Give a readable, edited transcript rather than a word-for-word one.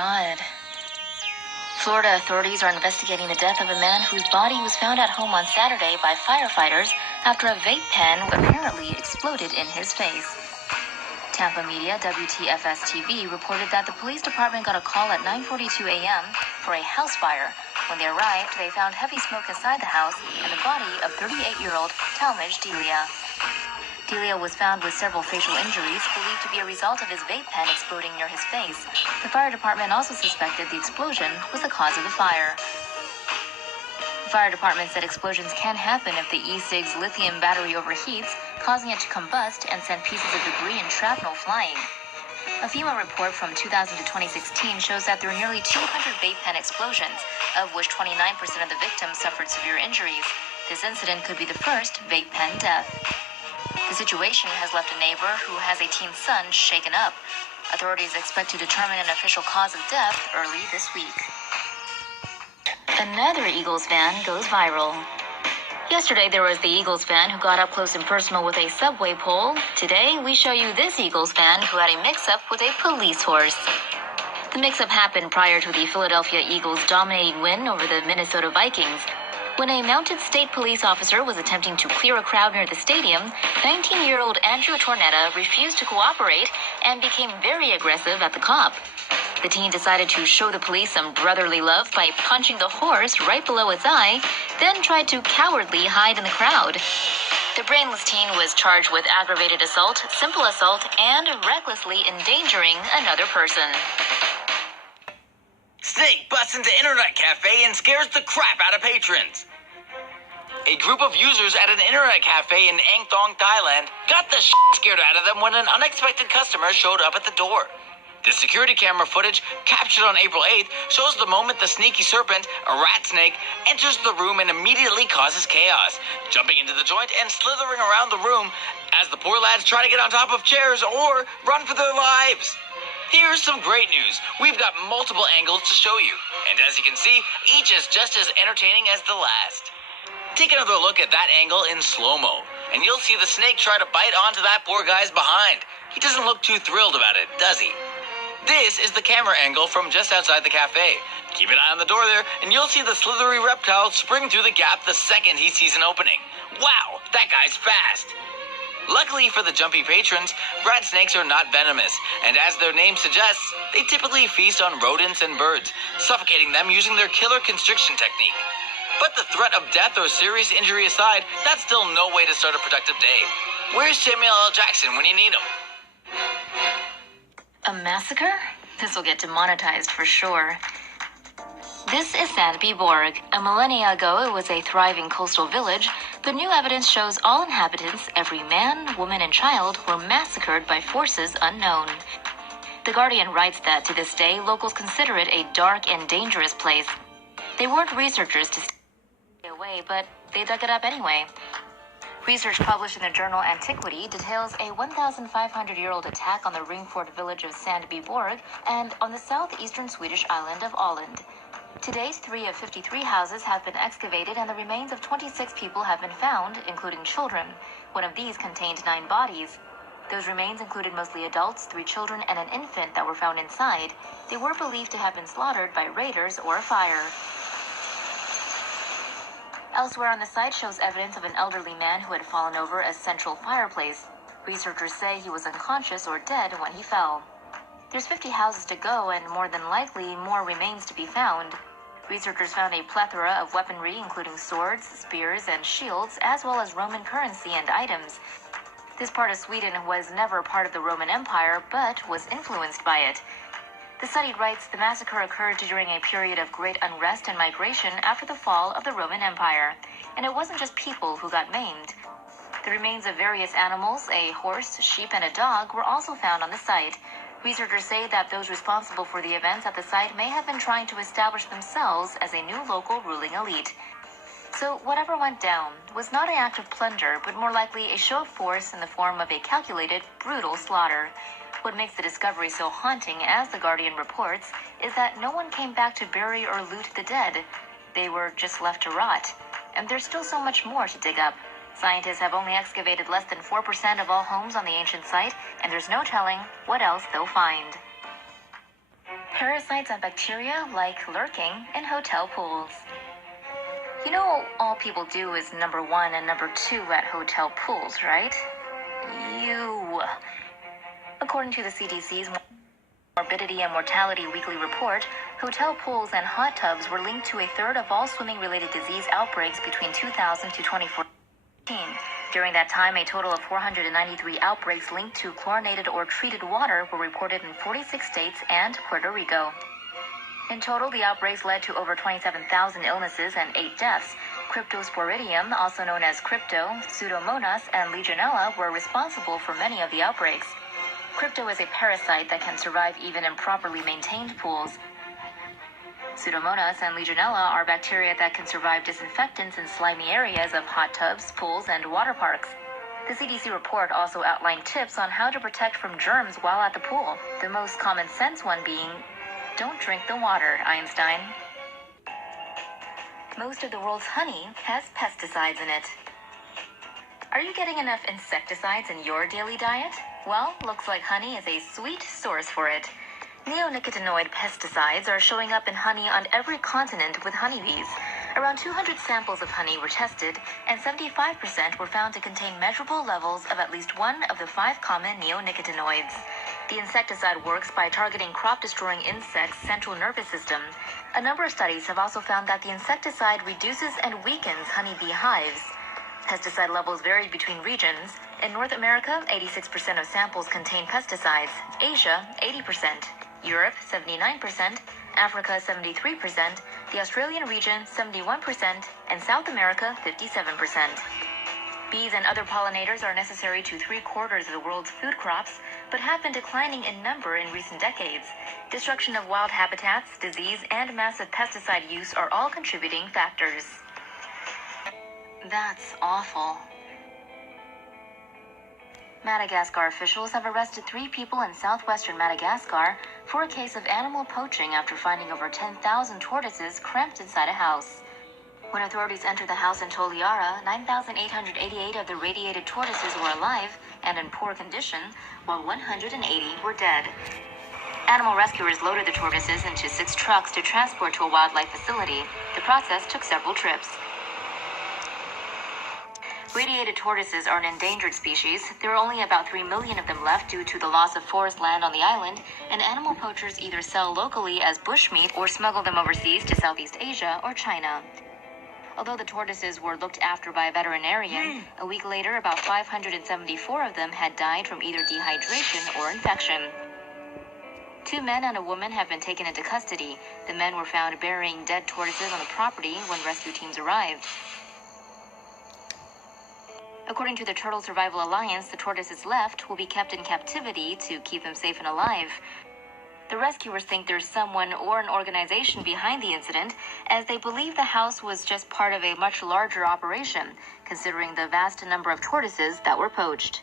God. Florida authorities are investigating the death of a man whose body was found at home on Saturday by firefighters after a vape pen apparently exploded in his face. Tampa media WTFS-TV reported that the police department got a call at 9:42 a.m. for a house fire. When they arrived, they found heavy smoke inside the house and the body of 38-year-old Talmadge Delia. Delia was found with several facial injuries, believed to be a result of his vape pen exploding near his face. The fire department also suspected the explosion was the cause of the fire. The fire department said explosions can happen if the e-cig's lithium battery overheats, causing it to combust and send pieces of debris and shrapnel flying. A FEMA report from 2000 to 2016 shows that there were nearly 200 vape pen explosions, of which 29% of the victims suffered severe injuries. This incident could be the first vape pen death. The situation has left a neighbor who has a teen son shaken up. Authorities expect to determine an official cause of death early this week. Another Eagles fan goes viral. Yesterday, there was the Eagles fan who got up close and personal with a subway pole. Today, we show you this Eagles fan who had a mix-up with a police horse. The mix-up happened prior to the Philadelphia Eagles' dominating win over the Minnesota Vikings. When a mounted state police officer was attempting to clear a crowd near the stadium, 19-year-old Andrew Tornetta refused to cooperate and became very aggressive at the cop. The teen decided to show the police some brotherly love by punching the horse right below its eye, then tried to cowardly hide in the crowd. The brainless teen was charged with aggravated assault, simple assault, and recklessly endangering another person. Snake busts into internet cafe and scares the crap out of patrons. A group of users at an internet cafe in Ang Thong, Thailand got the scared out of them when an unexpected customer showed up at the door. The security camera footage captured on April 8th shows the moment the sneaky serpent, a rat snake, enters the room and immediately causes chaos, jumping into the joint and slithering around the room as the poor lads try to get on top of chairs or run for their lives. Here's some great news. We've got multiple angles to show you, and as you can see, each is just as entertaining as the last. Take another look at that angle in slow-mo, and you'll see the snake try to bite onto that poor guy's behind. He doesn't look too thrilled about it, does he? This is the camera angle from just outside the cafe. Keep an eye on the door there, and you'll see the slithery reptile spring through the gap the second he sees an opening. Wow, that guy's fast! Luckily for the jumpy patrons, rat snakes are not venomous, and as their name suggests, they typically feast on rodents and birds, suffocating them using their killer constriction technique. But the threat of death or serious injury aside, that's still no way to start a productive day. Where's Samuel L. Jackson when you need him? A massacre? This will get demonetized for sure. This is Sandbyborg. A millennia ago, it was a thriving coastal village, but new evidence shows all inhabitants, every man, woman, and child, were massacred by forces unknown. The Guardian writes that to this day, locals consider it a dark and dangerous place. They weren't researchers to stay away, but they dug it up anyway. Research published in the journal Antiquity details a 1,500-year-old attack on the ring-fort village of Sandbyborg and on the southeastern Swedish island of Åland. To date, 3 of 53 houses have been excavated and the remains of 26 people have been found, including children. One of these contained 9 bodies. Those remains included mostly adults, 3 children, and an infant that were found inside. They were believed to have been slaughtered by raiders or a fire. Elsewhere on the site shows evidence of an elderly man who had fallen over a central fireplace. Researchers say he was unconscious or dead when he fell. There's 50 houses to go and more than likely more remains to be found. Researchers found a plethora of weaponry including swords, spears, and shields, as well as Roman currency and items. This part of Sweden was never part of the Roman Empire, but was influenced by it. The study writes the massacre occurred during a period of great unrest and migration after the fall of the Roman Empire. And it wasn't just people who got maimed. The remains of various animals, a horse, sheep, and a dog, were also found on the site. Researchers say that those responsible for the events at the site may have been trying to establish themselves as a new local ruling elite. So whatever went down was not an act of plunder, but more likely a show of force in the form of a calculated, brutal slaughter. What makes the discovery so haunting, as The Guardian reports, is that no one came back to bury or loot the dead. They were just left to rot. And there's still so much more to dig up. Scientists have only excavated less than 4% of all homes on the ancient site, and there's no telling what else they'll find. Parasites and bacteria like lurking in hotel pools. You know, all people do is number 1 and number 2 at hotel pools, right? You. According to the CDC's Morbidity and Mortality Weekly Report, hotel pools and hot tubs were linked to a third of all swimming-related disease outbreaks between 2000 to 2014. During that time, a total of 493 outbreaks linked to chlorinated or treated water were reported in 46 states and Puerto Rico. In total, the outbreaks led to over 27,000 illnesses and 8 deaths. Cryptosporidium, also known as crypto, Pseudomonas, and Legionella were responsible for many of the outbreaks. Crypto is a parasite that can survive even in properly maintained pools. Pseudomonas and Legionella are bacteria that can survive disinfectants in slimy areas of hot tubs, pools, and water parks. The CDC report also outlined tips on how to protect from germs while at the pool, the most common sense one being, don't drink the water, Einstein. Most of the world's honey has pesticides in it. Are you getting enough insecticides in your daily diet? Well, looks like honey is a sweet source for it. Neonicotinoid pesticides are showing up in honey on every continent with honeybees. Around 200 samples of honey were tested, and 75% were found to contain measurable levels of at least one of the 5 common neonicotinoids. The insecticide works by targeting crop-destroying insects' central nervous system. A number of studies have also found that the insecticide reduces and weakens honeybee hives. Pesticide levels varied between regions. In North America, 86% of samples contain pesticides. Asia, 80%. Europe, 79%. Africa, 73%. The Australian region, 71%. And South America, 57%. Bees and other pollinators are necessary to 3/4 of the world's food crops, but have been declining in number in recent decades. Destruction of wild habitats, disease, and massive pesticide use are all contributing factors. That's awful. Madagascar officials have arrested 3 people in southwestern Madagascar for a case of animal poaching after finding over 10,000 tortoises cramped inside a house. When authorities entered the house in Toliara, 9,888 of the radiated tortoises were alive and in poor condition, while 180 were dead. Animal rescuers loaded the tortoises into 6 trucks to transport to a wildlife facility. The process took several trips. Radiated tortoises are an endangered species. There are only about 3 million of them left due to the loss of forest land on the island, and animal poachers either sell locally as bushmeat or smuggle them overseas to Southeast Asia or China. Although the tortoises were looked after by a veterinarian, a week later about 574 of them had died from either dehydration or infection. 2 men and a woman have been taken into custody. The men were found burying dead tortoises on the property when rescue teams arrived. According to the Turtle Survival Alliance, the tortoises left will be kept in captivity to keep them safe and alive. The rescuers think there's someone or an organization behind the incident, as they believe the house was just part of a much larger operation, considering the vast number of tortoises that were poached.